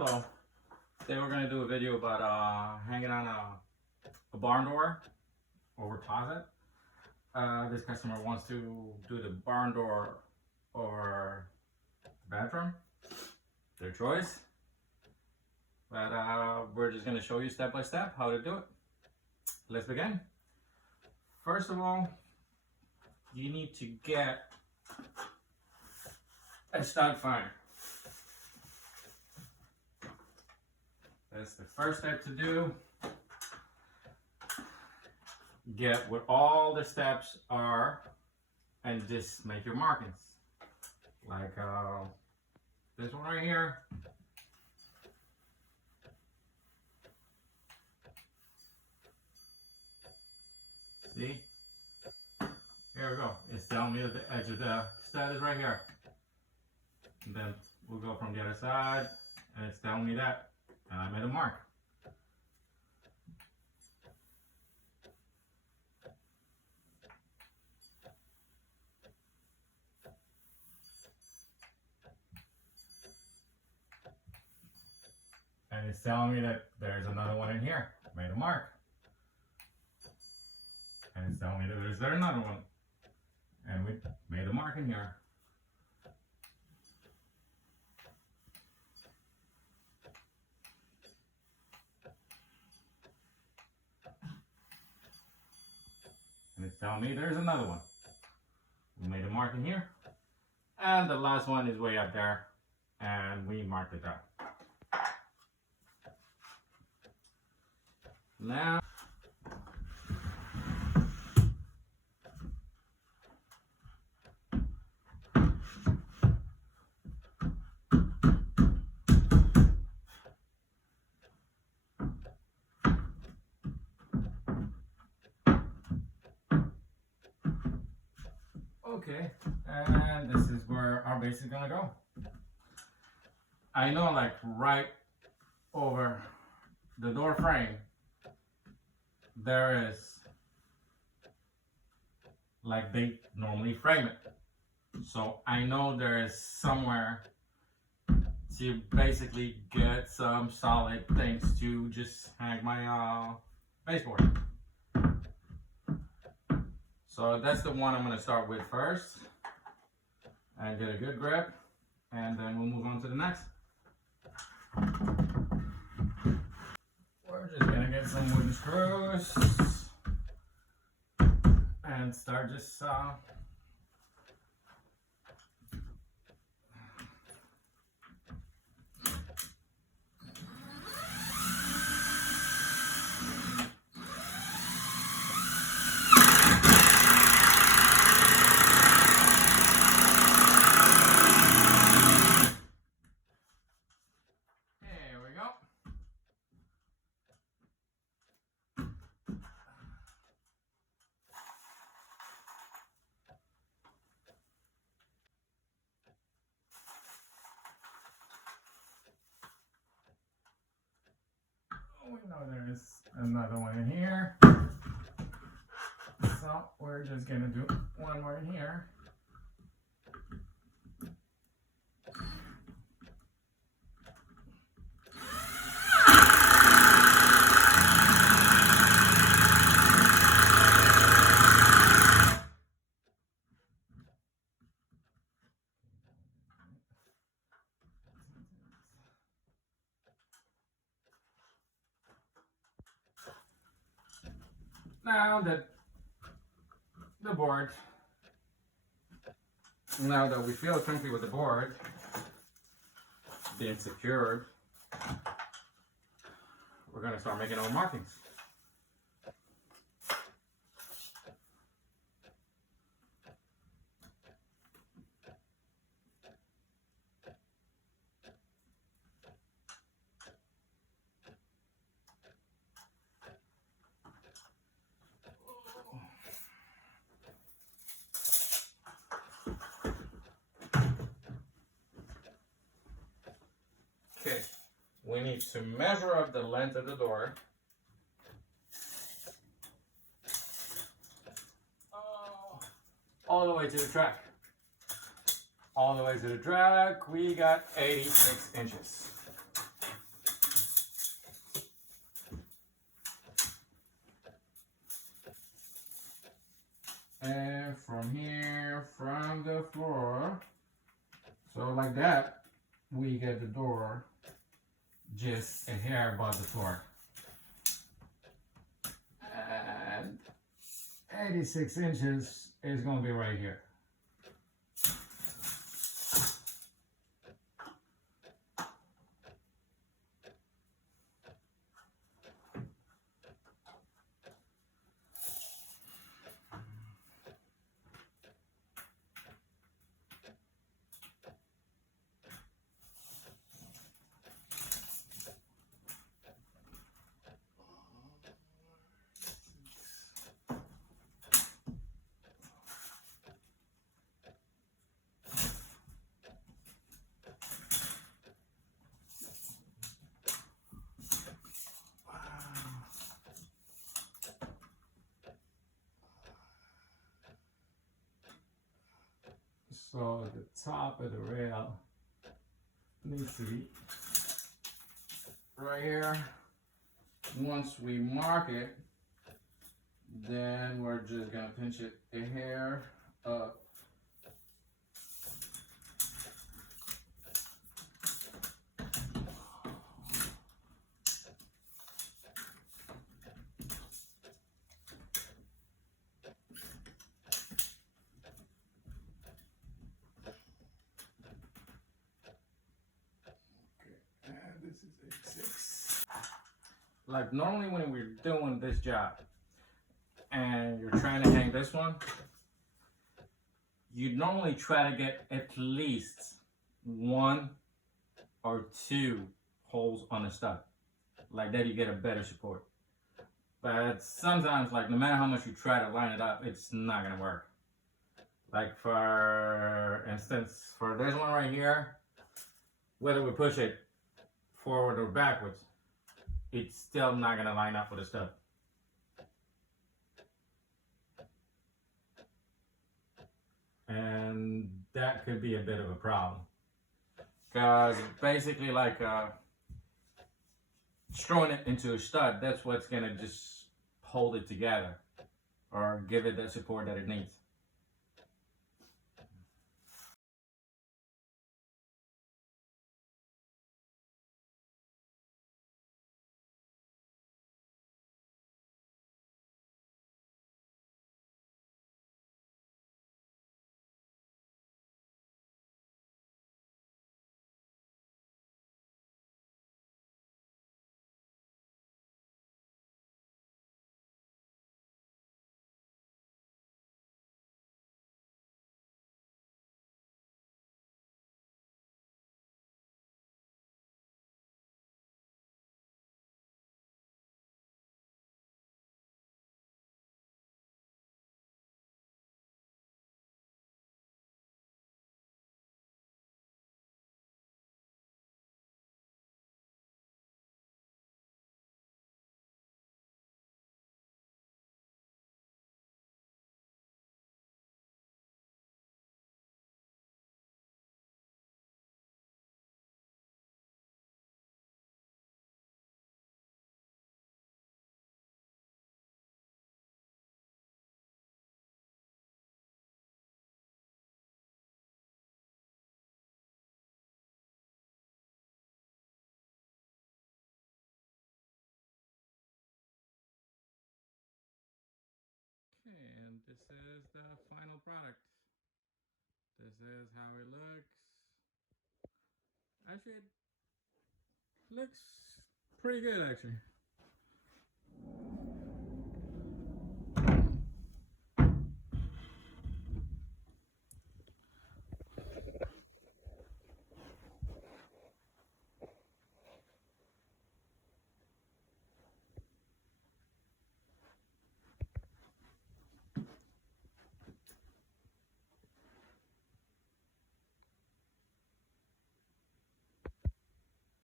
So today we're going to do a video about hanging on a barn door over closet. This customer wants to do the barn door or bathroom, their choice. But we're just going to show you step by step how to do it. Let's begin. First of all, you need to get a stud finder. That's the first step to do. Get what all the steps are and just make your markings. Like this one right here. See? Here we go. It's telling me that the edge of the stud is right here. And then we'll go from the other side and it's telling me that. And I made a mark. And it's telling me that there's another one in here. Made a mark. And it's telling me that there's another one. And we made a mark in here. And it's telling me there's another one. We made a mark in here. And the last one is way up there. And we marked it out. Now, okay, and this is where our base is gonna go. I know, like right over the door frame, there is, like they normally frame it. So I know there is somewhere to basically get some solid things to just hang my baseboard. So that's the one I'm going to start with first and get a good grip, and then we'll move on to the next. We're just going to get some wooden screws and start just we know there's another one in here, so we're just gonna do one more in here. Now that the board, now that we feel comfy with the board being secured, we're going to start making our markings. Okay, we need to measure up the length of the door. All the way to the track. All the way to the track, we got 86 inches. And from here, from the floor, so like that, we get the door just a hair above the floor. And 86 inches is going to be right here. So the top of the rail needs to be right here. Once we mark it, then we're just gonna pinch it a hair up. This is 86. Like normally when we're doing this job and you're trying to hang this one, you normally try to get at least 1 or 2 holes on the stud. Like that you get a better support. But sometimes, like no matter how much you try to line it up, it's not gonna work. Like for instance, for this one right here, whether we push it forward or backwards, it's still not gonna line up with the stud. And that could be a bit of a problem. Because basically like screwing it into a stud, that's what's gonna just hold it together or give it the support that it needs. Okay, and this is the final product. This is how it looks. Actually, it looks pretty good actually.